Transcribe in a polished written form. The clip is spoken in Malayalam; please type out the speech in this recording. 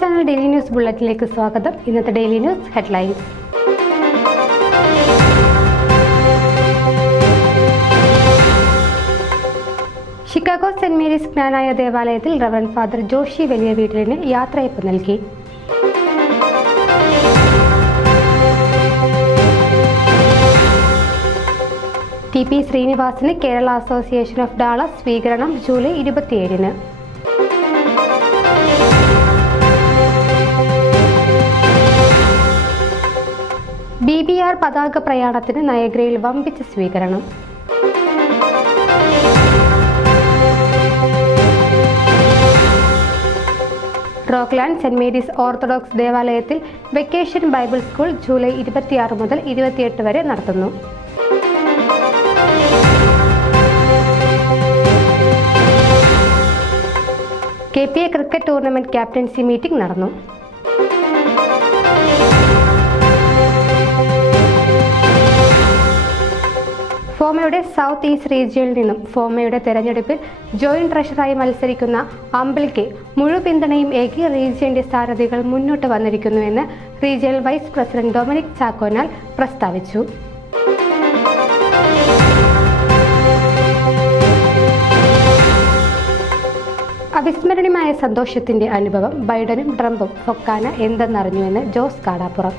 ചാനൽ ഡെയിലി ന്യൂസ് ബുള്ളറ്റിലേക്ക് സ്വാഗതം. ഇന്നത്തെ daily news headlines. Chicago Saint Mary's Knanaya ദേവാലയത്തിൽ റവറന്റ് ഫാദർ ജോഷി വലിയ വീട്ടിലിന് യാത്രയയപ്പ് നൽകി. TP ശ്രീനിവാസിന് കേരള അസോസിയേഷൻ ഓഫ് ഡാളസ് സ്വീകരണം ജൂലൈ 27-ന്. BBR പതാക പ്രയാണത്തിന് നയഗ്രയിൽ വമ്പിച്ച സ്വീകരണം. റോക്ക്ലാൻഡ് സെന്റ് മേരീസ് ഓർത്തഡോക്സ് ദേവാലയത്തിൽ വെക്കേഷൻ ബൈബിൾ സ്കൂൾ ജൂലൈ 26 മുതൽ 28 വരെ നടത്തുന്നു. KPA cricket tournament captaincy meeting നടന്നു. ഫോമയുടെ സൗത്ത് ഈസ്റ്റ് റീജിയനിൽ നിന്നും ഫോമയുടെ തെരഞ്ഞെടുപ്പിൽ ജോയിന്റ് ട്രഷററായി മത്സരിക്കുന്ന അമ്പിളിക്ക് മുഴു പിന്തുണയും ഏകി റീജിയന്റെ സ്ഥാനാർത്ഥികൾ മുന്നോട്ട് വന്നിരിക്കുന്നുവെന്ന് റീജിയണൽ വൈസ് പ്രസിഡന്റ് ഡൊമിനിക് ചാക്കോനാൽ പ്രസ്താവിച്ചു. അവിസ്മരണീയമായ സന്തോഷത്തിന്റെ അനുഭവം ബൈഡനും ട്രംപും ഫൊക്കാന എന്തെന്നറിഞ്ഞുവെന്ന് ജോസ് കാടാപ്പുറം.